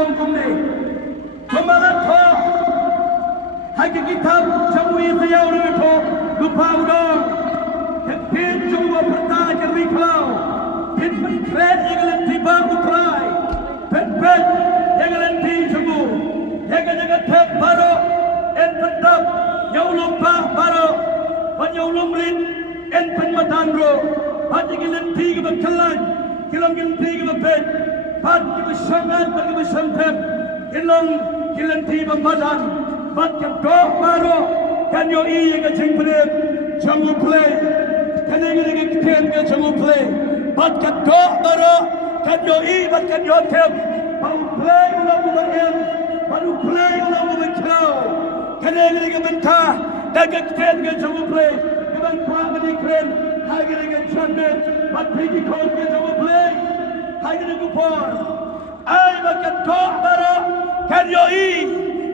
wong kumne kemalat tho hagi kitab jamui sayau ni tho lupa udong pin jumwa perta keri klau pin kret egalen tiba utrai pin egalen ti jamu jaga thep baro en pendap yau lupa baro pan yau lumrin en pen matandro pan egalen ti ke bakalan kilang kilang ti ke pen pan ke besangat pan ke besantep kilang ti bamadan pan ke dok baro kan yo I ke jing pren jamu play kan egalen ke ken ke jamu play pan ke dok baro kan yo I pan kan yo thep pan play ulang ulang baru play ulang ulang kau kan egalen ke bentah dagat ken ke jamu play kan kuat meni kren hai ke chanmen pan pergi kau ke jamu play hai ke kupon ai makan dok baro kan yo I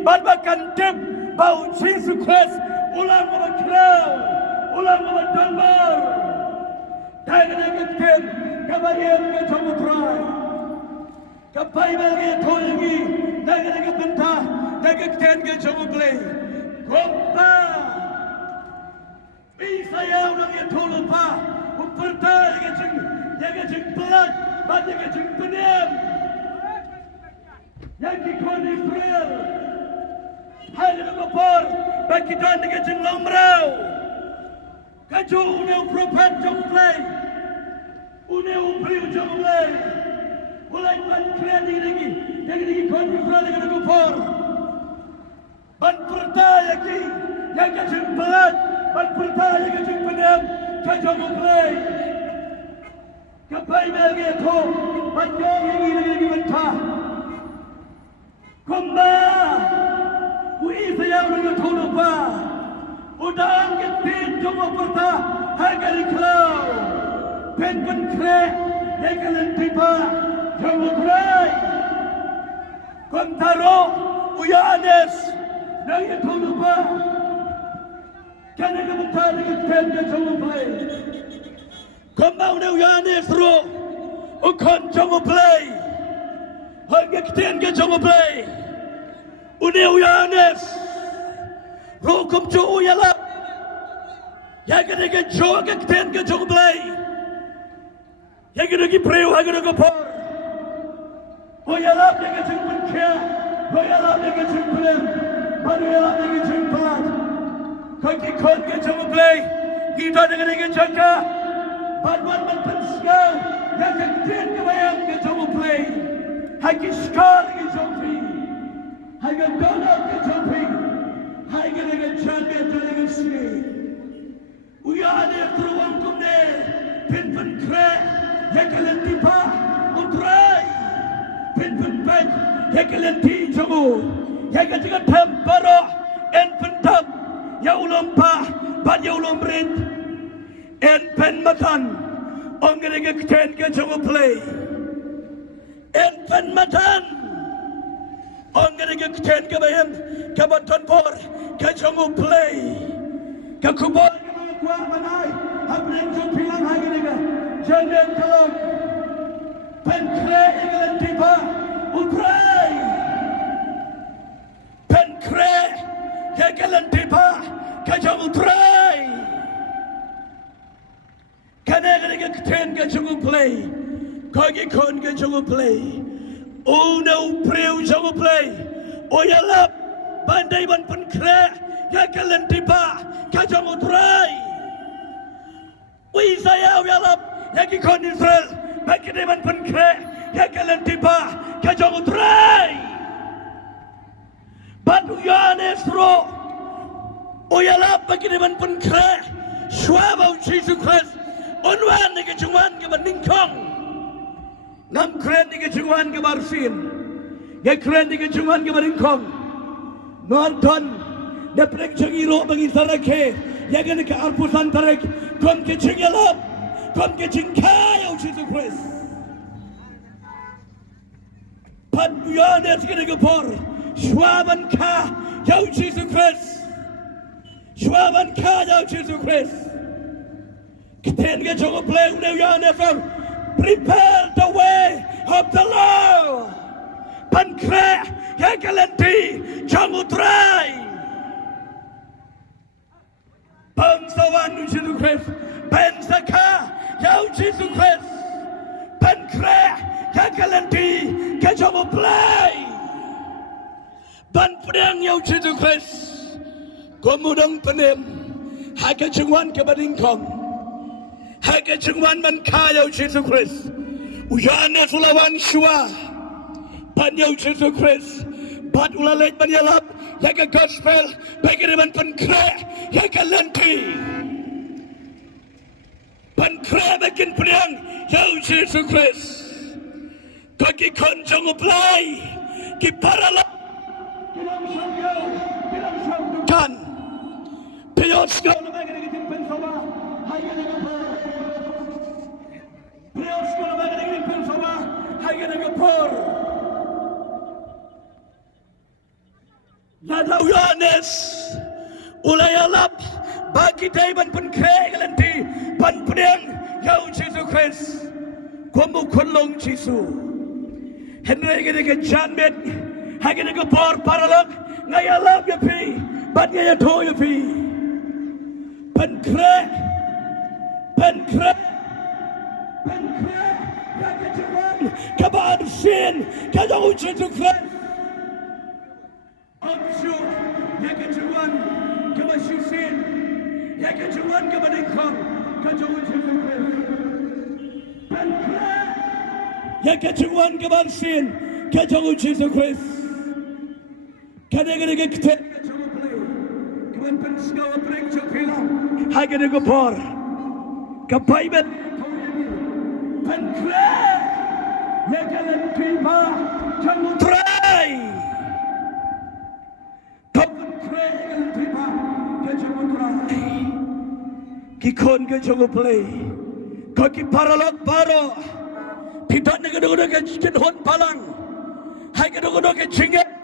pan makan tep bau Jesus Christ ulang ulang kau ulang ulang danbar dagat ken kabayem ke jamu try kapai bagi thoyangi dagat bentah dagat ken ke jamu play kompa Isaya ulang ya tholupa uperta yaga jing pelat bat yaga jing penem yaga kon Israel hai le por bagi dan yaga jing lomrau kaju une prophet jong play une upriu jong play ulai ban kren lagi kon Israel yaga por ban perta yaga jing pelat ban perta yaga jing penem kajong play kapai belge tho ban jong lagi bentah komba ui sayau dengan tholupa udang ke tin jong perta hagali klau pen kre yakalan tiba jong play kontaro uyanes lagi tholupa Kena kebentar dengan tenda jamu play. Kembang ni uyanes ro, ukon jamu play. Harga ketenda jamu play. Uni uyanes, ro kumcu uyalap. Ya kena ke jo ke ketenda jamu play. Ya kena ke preu, ya kena ke por. Uyalap ya ke jemput kia, uyalap ya ke jemput, baru uyalap ya ke jemput. Kaki kon ke jamu play, kita dengan jaga, bantuan berpensiun, yang kektin kebayang ke jamu play, haki sekali ke jamu, haki donat ke jamu, haki dengan jaga dengan sini. Uya ada teruang kumne, pin kre, yang kalian tiba, utrai, pin pek, yang kalian ti jamu, yang ketiga tempero, en pendam. Ya ulum pa, pan ya ulum rin, en pen matan, ongere ke ken ke jamu play, en pen matan, ongere ke ken ke bayam, ke batan por, ke jamu play, ke kubol ke kuat manai, habren jom pilang hagi ni ke, jangan kalom, pen kre ingin tiba, utrai, pen kre, ke kalian tiba. Kajang utrai, kanega ke ten kajang play, kagi kon kajang play, no preu kajang play, oyalap, bandai ban pen kre, ya kalian tiba, kajang utrai, Isaya oyalap, ya kon Israel, bandai ban pen kre, ya kalian tiba, kajang utrai, batu Yohanes ro. Oyalap bagi depan pun kre, suabau Jesus Christ, onwan ni kejungan ke beningkong, nam kren ni kejungan ke barsin, ya kren ni kejungan ke beningkong, nonton, dapat cengiro bagi sarake, ya kan ke arpusan tarik, kom ke cengilap, kom ke cengkayau Jesus Christ, pat Yohanes kena kepor, suaban ka, yau Jesus Christ. Swaban kaya Jesus Christ. Kiten ke jamu play une Yohanes prepare the way of the Lord. Pan kre kalenti ke jomo play ban pedang yau Yesus Kristus komudang penem haka jengwan ke bading kong haka jengwan man kaya Yesus Kristus uyana sulawan shua ban yau Yesus Kristus ban ulalek ban yalap haka gospel bagi man pan kre haka lenti pan kre bakin pedang yau Yesus Kristus kaki kon jong play ki parala kan piyos ko na magiging pensama hayan ng por piyos ko na magiging pensama hayan ng por Ladaw Yohanes ulay alap bagi tayo ban pankregalanti pan pedang yau Yesus Kristus kumu kulong Yesus Henry gede janmet hagene ko por paralog ngayalap ya pi bat ya to ya pi pankre ya ke jawan kabad sin kadau Yesus Kristus Amshu ya ke jawan kabashin ya ke jawan kabadikam kadau Yesus Kristus pankre ya ke jawan kabashin kadau Yesus Kristus kadang-kadang kita keman penskawa prek chokilang hagene ko por kapaibat pankre ya kalan tiba jamu try pankre ya kalan tiba jamu try kikon ke jamu play kaki paralog baro pitat negara ke hon palang hai kedua ke cingit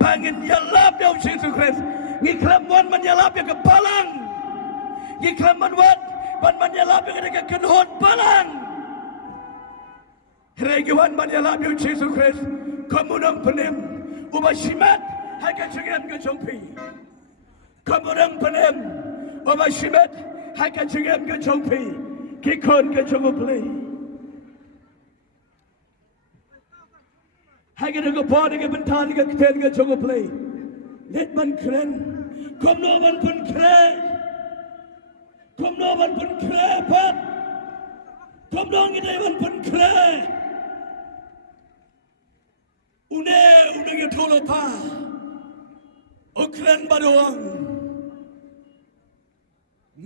Bangin yalap ya Yesus Kristus ngiklam wan menyalap ya kepalang ngiklam wan ban menyalap ya ke kenhon palang regiwan menyalap ya Yesus Kristus kemunang penem ubasimat haka cengem ke jongpi kemunang penem ubasimat haka cengem ke jongpi kikon ke jongoplay hagene ko pode ke bentani ke keten ke jogo play let man kren kom no man pun kre pat kom no ngide man pun kre une ke tolo pa o kren badoang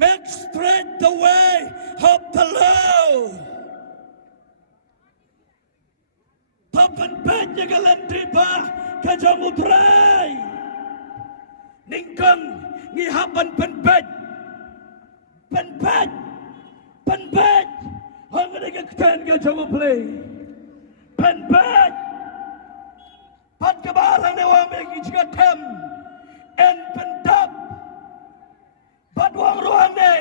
make straight the way of the Lord Papan banyak kalentri pa kajamu try ningkang ngihapan penpet hangga kekten kajamu play penpet pat kebalang dewa megi jika tem en pentap pat wang ruang ne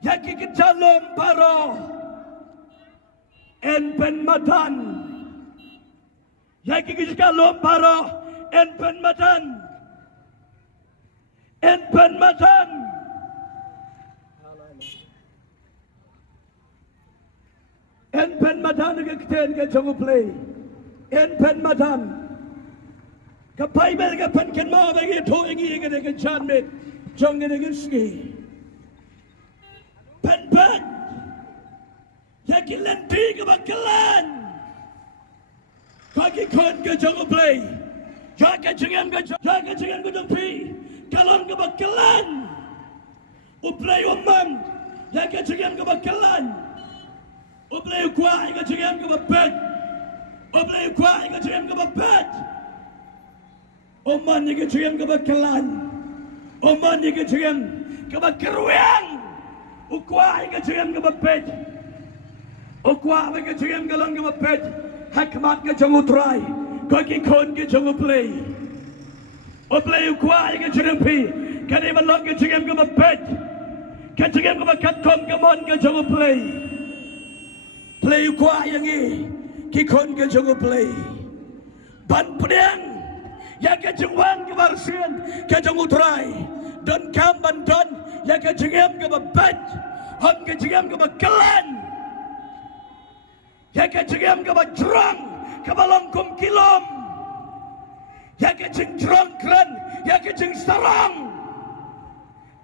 yaki kejalom paro en pen matan Yaki kita lomparo en pen matan ke keten ke jongu play en pen matan kapai bel ke pen ken ma bagi to ingi ke chan met jong ke ski pen yaki lenti ke bakalan kaki kon ke jongo play jaga jangan ke jongpi kalon ke bakalan uplay umman jaga jangan ke bakalan uplay kuai ke jangan ke bapet umman ke jangan ke bakalan umman ke jangan ke bakeruang ukuai ke jangan ke bapet ukuai ke jangan ke long ke bapet Hakmat ke jongu try, kaki kon ke jongu play. O play kuai ke jengpi, kani malong ke jengem ke bapet, ke jengem ke bakat kom ke mon ke jongu play. Play kuai yang ni, ki kon ke jongu play. Ban pedang, ya ke jengwang ke barsian, ke jongu try. Don kam ban don, ya ke jengem ke bapet, hom ke jengem ke bakalan. Yaka jengem ke bajrang, ke balongkum kilom. Yaka jeng jrang keren, yaka jeng sarang.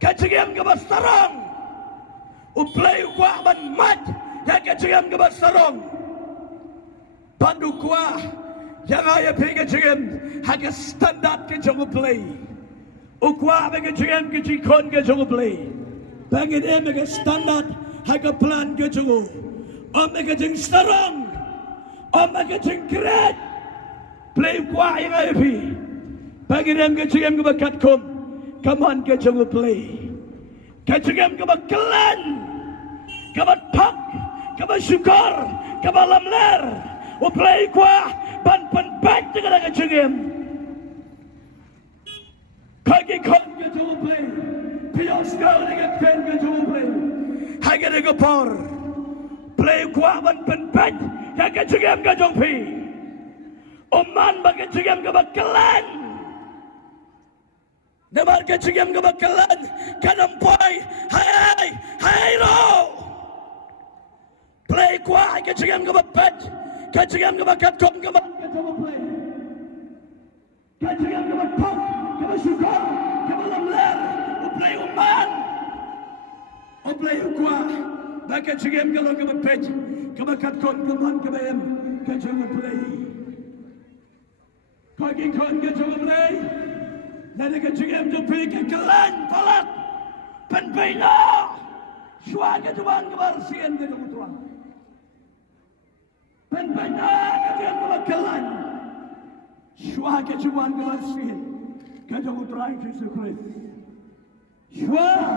Ka jengem ke basarang. Uplay kuah ban mat, yaka jengem ke basarang. Pandu kuah, yang ayah pergi jengem, haka standar ke jeng uplay. Ukwa pergi jengem ke jikon ke jeng uplay. Bangin ke standar, haka plan ke jeng Om mereka jeng sarang, om mereka jeng keret, play kuah yang ayah pi. Bagi dem ke jeng ke bakat kum, come on ke jeng play. Ke jeng ke bakalan, ke batak, ke basyukar, ke balamler, o play kuah ban baik dengan ke jeng. Kaki kon ke jeng play, pios kau dengan ken ke jeng play, hanya dengan por. Play kuah ban baik, yang ke jeng ke jeng pi. Oman bagi jeng ke bakalan. Namar ke jeng ke bakalan, kanampai, hai lo. Play kuah ke jeng ke bakat, ke jeng ke bakat kom ke bakat play. Ke jeng ke bakat, ke basyukar, ke balamler, play oman. Play kuah, bagi jeng ke lo ke bakat, ke bakat kom ke man ke bayam, ke jeng play. Kaki kon ke jeng play. Nada ke jeng tu pergi ke kelan palak penpena suara ke tuan ke barsian ke tuan penpena ke jeng ke kelan suara ke tuan ke barsian ke tuan Yesus Kristus suara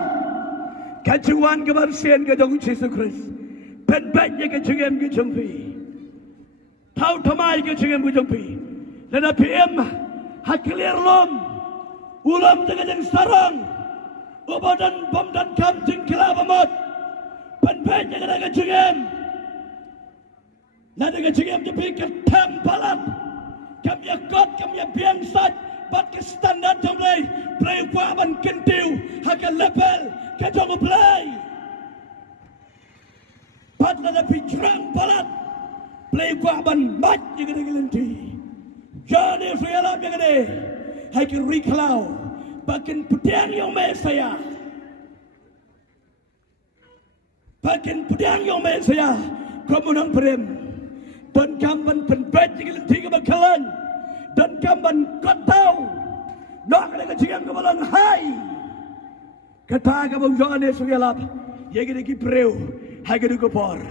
ke tuan ke barsian ke tuan Yesus Kristus penpena ke jeng pi tahu tamai ke jeng pi dan PM haklir lom ulam dengan sarang, ubadan bom dan kam jengkela bamot, penpen dengan jengem, nada jengem jadi ketempalan, kam yakot kam yabiangsat, bat ke standar jomlay, play kuaban kentiu, hakan level, kejong play, bat nada pijrang palat, play kuaban mat dengan gelenti, jadi fialam yang ini. Hai ke riklau bakin pedang yang saya bakin pedang yang saya kemunang prem dan kamban penbet yang tiga bakalan dan kamban kotau nak ada kejian kebalang hai kata kabung jone sugelap ye gede ki preu hai gede ko por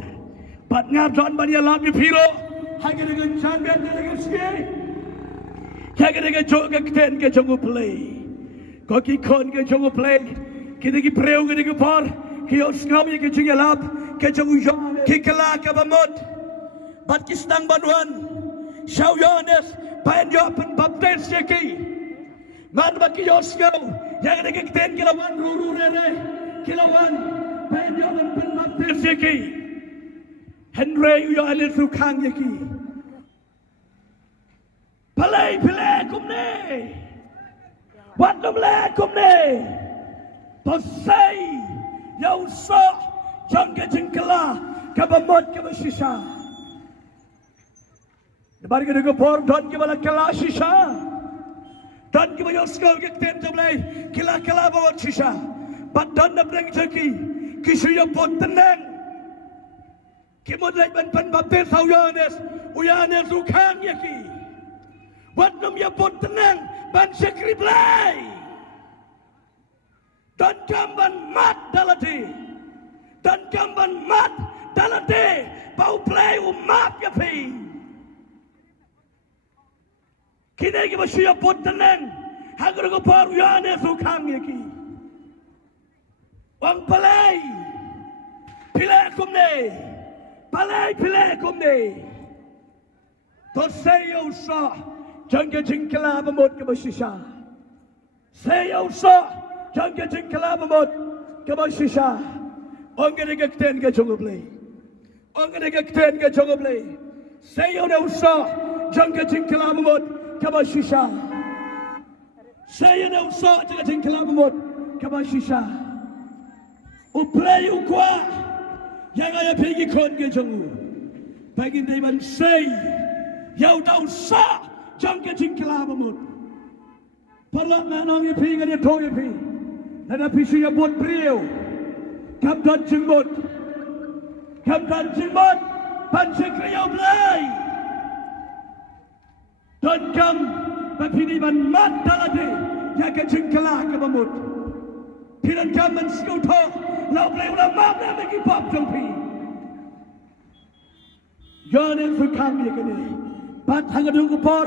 pat ngap jon ban ya lap ni piro hai gede ko changan gede ski Kaya kita juga keten ke jongo play, kaki kon ke jongo play, kita ki preu kita ki par, kita ngam ye ke jingelap, ke jongo jon, kita kelak ke bamot, bat kisnang banuan, syau yones, paen jopen baptes yaki, man baki yosngau, yang kita keten kilawan ruru rere, kilawan, paen jopen baptes yaki, Henry yohanes rukang yaki. Palay kumne, wat nomle kumne, tosay, yauso, jangka jengkela, kabamot kabashisha. Nabar kita kepor don kibala kela shisha, don kibala yosko kekten jomlay, kila bamot shisha, bat don nabreng jeki, kisuya pot tenang, kimod lay ban baptir sauyanes, uyanes rukang yaki. Buat nom ya pun tenang ban sekri play dan kamban mat dalati dan kamban mat dalati bau play umap ya pi kini kita siap pun tenang hagar ko paru yane sukang yaki wang play pilih kumne to say you saw Jangka jengkela bamot ke bashisha. Saya usah jangka jengkela bamot ke bashisha. Onge dega kten ke jongoblay. Onge dega kten ke jongoblay. Saya usah jangka jengkela bamot ke bashisha. Saya usah jangka jengkela bamot ke bashisha. Uplay ukwa yang ayah pergi kon ke jongu. Pagindaiban say, Yau daw sa, Jang ka jingkala mamut. Parla nga nang yapi nga niya to yapi. Nanapi siya buat beriau. Kapdan jingmut. Kapdan jingmut. Pansik riau belai. Don kam, Pagindaiban mat dalade. Ya ka jingkala ka mamut. Pinan kam man skuto. Lau belai ulang mat na magi pop jongpi. Yanin fukam ya kini. Pat hangadung kupor.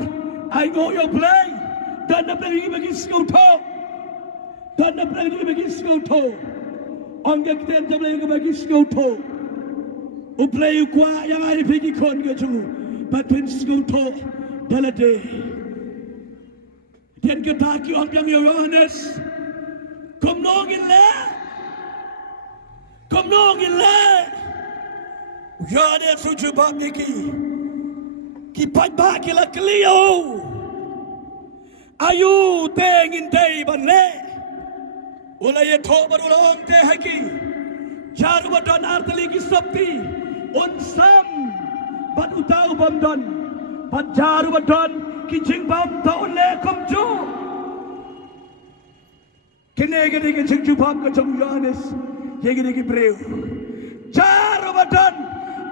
I go your play. Dan na play bagi skuto. Dan na play bagi skuto. Ongga kita play bagi skuto. U play kwa yang ay bagi kon gaju. Patin skuto dalade. Dian ketaki ong yang Yohanes. Kom nongin le. Kom nongin le. Yohanes suju bab niki. Kipat ba kila kelio. Ayu tengin day banle. Ulay to barulong te haki. Jaru badon artali ki sabti. Unsam bat utau bamdon. Bat jaru badon ki jingbam ta unle komju. Kene gede ki jingju bam ka jong Yohanes. Ye gede ki breu. Jaru badon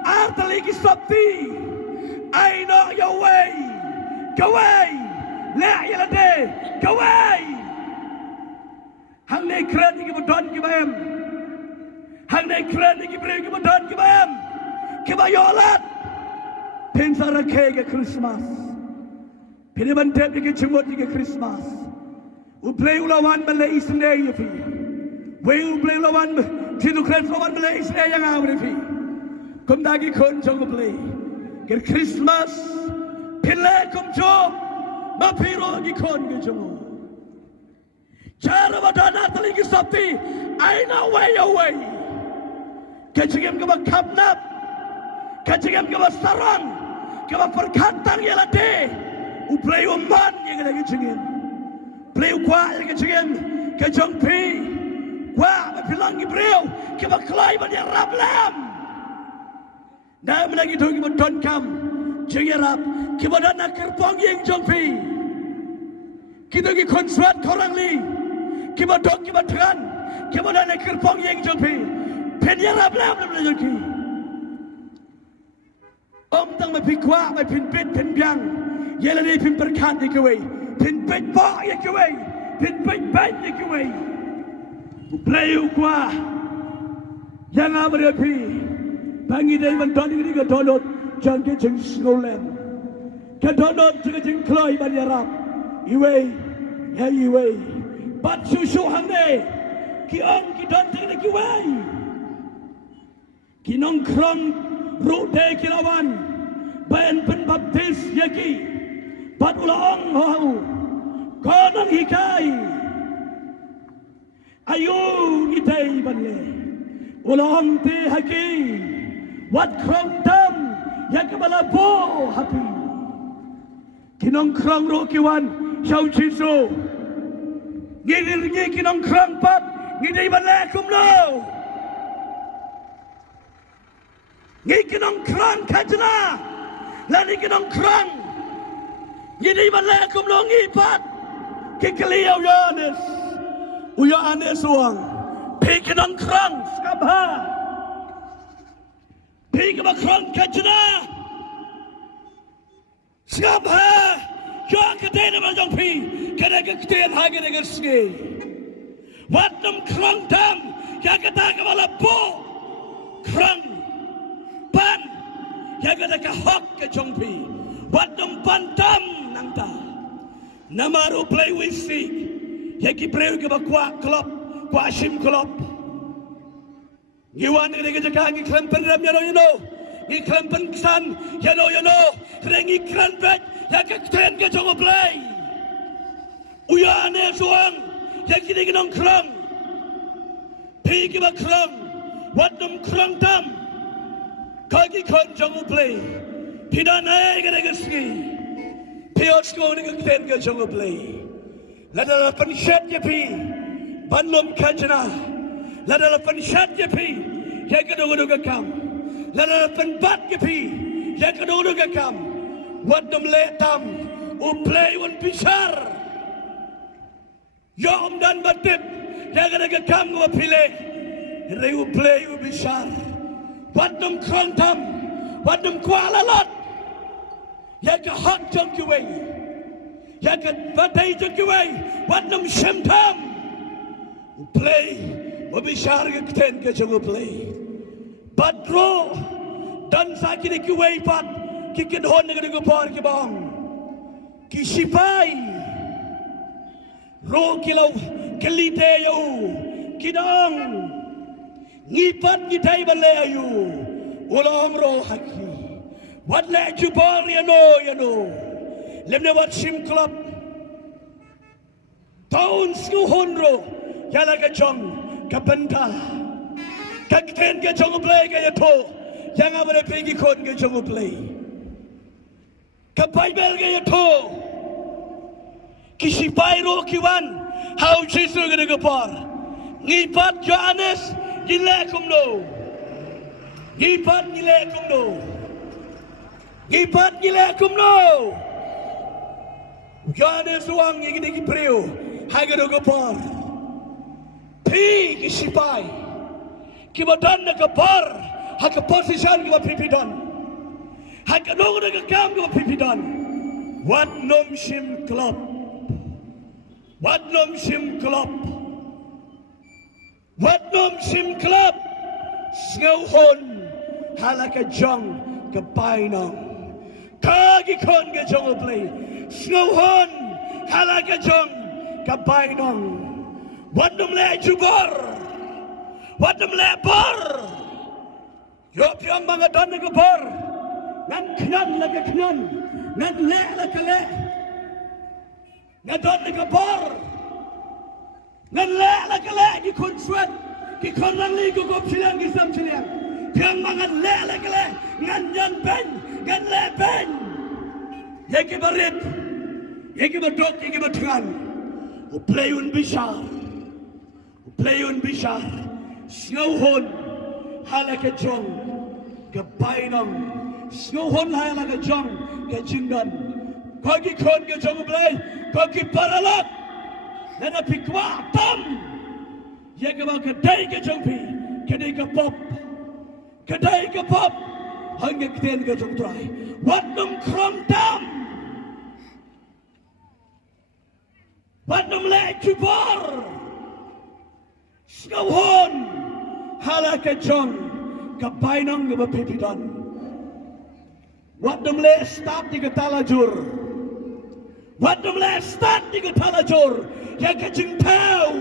artali ki sabti. I know your way. Go away. La yalade. Go away. Hang ne kran ni kibadon kibayam. Hang ne kran ni kibreu kibadon kibayam. Kibayolat. Pensara kege Christmas. Piniman tep ni kichimot ni Christmas. Uplay ulawan bale isne yafi. We uplay ulawan tinu kran ulawan bale isne yang awre fi. Kum dagi kon jong uplay. Ker Christmas pile kumjo mapiro gi kon gi jomo cara badana tali gi sapti aina way away kachigem ga kapnap kachigem ga sarang ga perkatan yalade uplay umman ye gi chigem play kwa gi chigem ke jongpi kwa mapilang gi breu ke baklai ban ya rablam Nam lagi tu kita don kam, jengerap, kita dah nak kerpong yang jompi, kita lagi konsuat korang li, kita dok kita teran, kita dah nak kerpong yang jompi, penyerap lam lagi. Om tang mepikwa, mepinpit, penbiang, yelah ni pimperkat ni kawai, pinpit bok ni kawai, pinpit bait ni kawai, playu kwa, yang amrepi. Pangi day man doni ni ka donot jan ke jing snowland ka donot ke jing kloi ban yarap iwe ya iwe bat su hang ne ki ong ki don ni ki wai ki nong krong ru de ki lawan ban pen baptis yaki bat ula ong ho konon hikai ayu ni day ban le ula ong te haki Wat krong dam yang kepala bo happy. Kinong krong ro kiwan xiao chi su. Ngi kinong krong pat ngi dei ban le kum lo. Ngi kinong krong kajna. La ni kinong krong. Ngi dei ban le kum lo ngi pat. Ki kliau Yohanes. U Yohanes uang. Pi kinong krong skabha. Pergi makan kacana, siapa yang kedai macam pi, kedai kedai harga dengan segi. Wadam kerang dam, yang kedai kepala bo, kerang pan, yang kedai kahok kacang pi. Wadam pantam nangta, namaru play with stick, yang kipreu kebakwa klop, kwasim klop. Iwan ni kerja kang iklan penram ya no, iklan pensan ya no, kering iklan bet ya kekten ke jongo play. Uyane suang ya kini kinong kerang, pergi bak kerang, wadum kerang tam, kaki kon jongo play, pidana ya keski, piot ko ni kekten ke jongo play. Lada pensat ya pi, banlom kajana. Lada lapan syat je pi, ya kedua-dua kam. Lada lapan bat je pi, ya kedua kam wadam letam uplay un pisar yom dan batip ya kedua kam gua pilih rei uplay u pisar wadam krontam wadam kuala lot ya ke hot jong kuwei ya ke badai jong kuwei wadam shemtam uplay u pisar ke keten ke jong uplay badro dan sakit kuwei pat kikin hon dengan gopor ke bang kisipai ro kilau kelite yo kidang ngipat gitai bale ayu ulam ro haki wat le jubor yano lemne wat sim club tahun suhon ro yala ka jong ka benta ka kten ke jong play ke yato yang abade pergi kon ke jong play ka bible ke yato kisi bairo kiwan how jisu ke gopor ngipat Johannes gile kumno ngipat gile kumno Johannes uang yang ini priu haga gopor pi kisi bai kibadan na gopor haka posisyon kiba pipidan haka nungo na kakam kiba pipidan wat nom sim club snauhon halaka jong kapainong kagi kon ke jong play snauhon halaka jong kapainong wat nom le jubor wat nom le bor Yop yang mga don na gopor nan knan laga knan nan le laga le na don na gopor nan le laga le di kun suat di kon lang li go gop silang gisam silang yang mga le laga le ngan yan ben ngan le ben yeki barit yeki badok yeki batran uplayun bishar snauhon halaka jong kapainong snauhon halaka jong kajingan kagi kon ke jong blay kagi paralak nana pikwa tam ye ke ba kedai ke jong pi kedai ke pop hang ke ten ke jong trai wadum krom tam wadum le jubar snauhon halaka jong kapainong ke pipidan wadum le start di talajur wadum le start di talajur ya kajing tau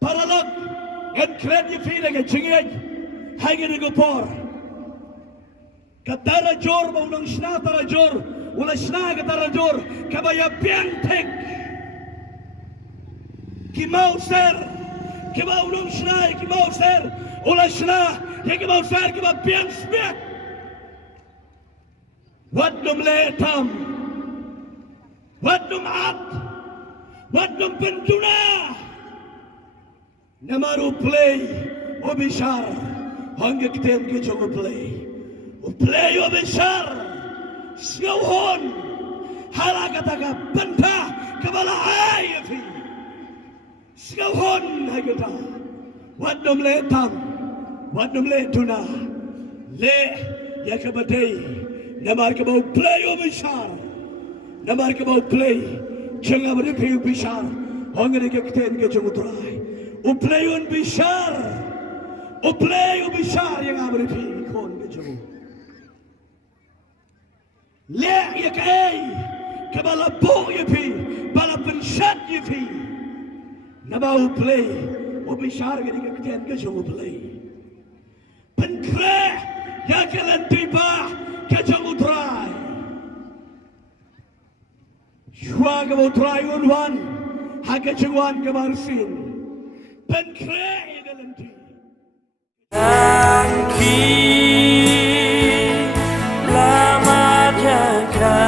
paralog en kredi fina ke jingeg hangin ke por katarajur mo nang sna tarajur wala sna ke tarajur kabaya piantek kimauser kibau nung sna kimauser wala sna ya kimauser kibau pian smek wadum letam wadum at wadum pentuna namaru play obishar hangga kitem ke jogo play obishar snauhon halakataka penta kabala ayafi snauhon hagata wadum letam wadum letuna le yakabadei namar ke bau play obishar namar ke bau play jangan berpi obishar hangga ke kitem ke jogo trai uplayun bishar yang berpi kon ke jogo le yakai kabala bo yapi bala pensat yapi nama uplay obishar ke kitem ke jogo play penkre ya kalan tiba ke jogo trai shwa ke bo trai unwan haka jengwan ke marsin penkre ya kalan tiba lama jaga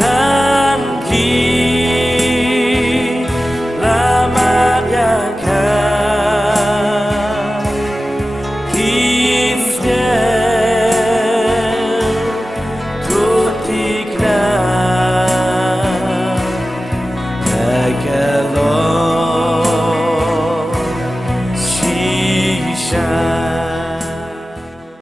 dan lama jaga